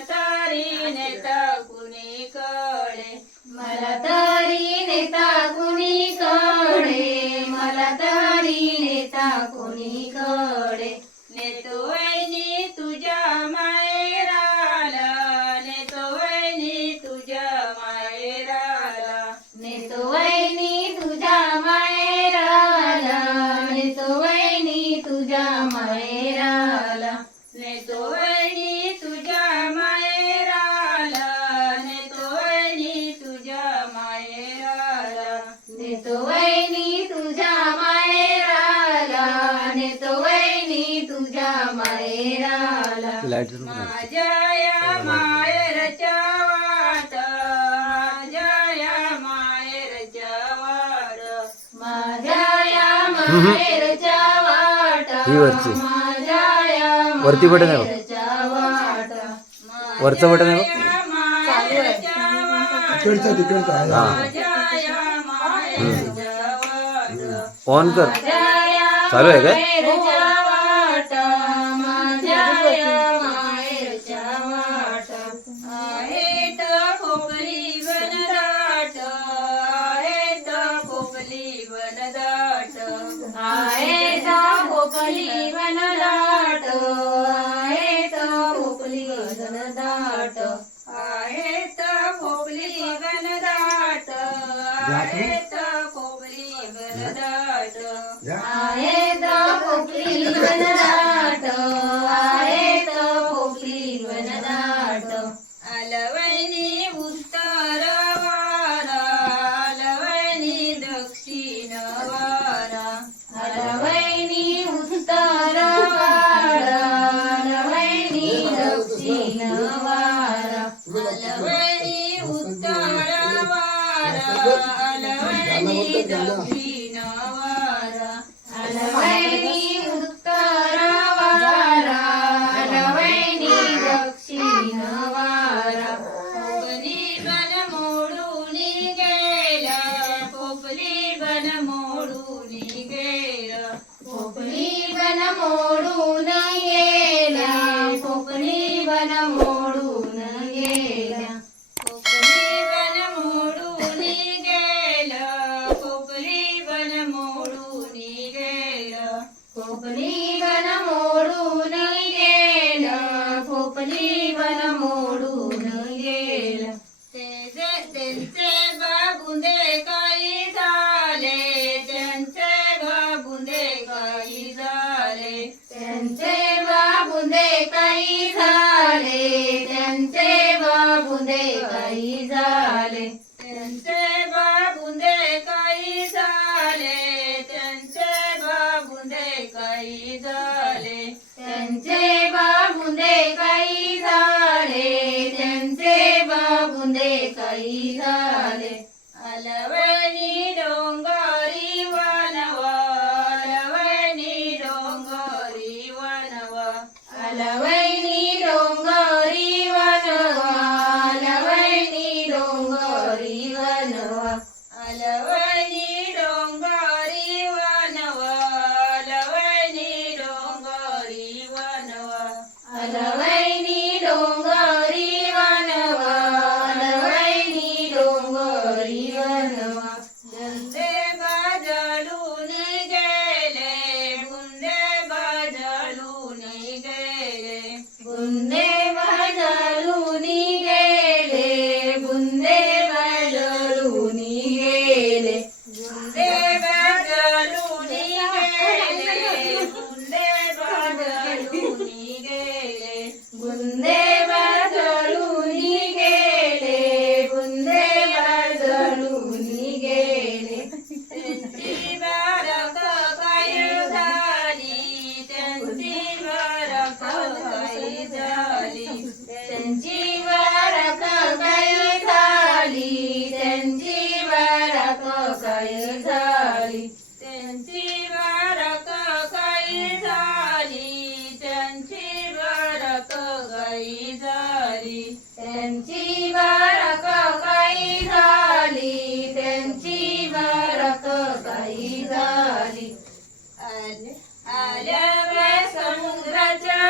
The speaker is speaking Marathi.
तरी नेता कुणी कळे मला तरी नेता कुणी कळे मला तरी नेता कुणी कळे नेतो वैनी तुझ्या मायराला. नेतो वैनी तुझ्या मायराला. नेतो वैनी तुझ्या मायराला. नेतो वैनी तुझ्या मायराला. नेतो वैनी तुझ्या मायराला. माझ्या या मायरच्या वाट माझ्या या मायरच्या वाट माझ्या या मायरच्या वाट ही वरची. माझ्या या वरती बटन आहे बघ. वरचं बटन आहे बघ. तिकडचा तिकडचा. हा. ऑन कर. चालू आहे काय? जीवन दाट आहेत भोपली गण दाट आहे भोपली गण दाट आहे भोपली गण दाट आहेत भोपली गण दाट आहेत आलव वारा अलवैनी वारा दक्षिण वारा उत्तर वारा दक्षिण वारा कोकणी बन मोडून गेला कोकणी बन मोडून गेला कोकणी बन मोडून गेला. કોકની ಹೀಗೆ काही झाली. आल्या समुद्राच्या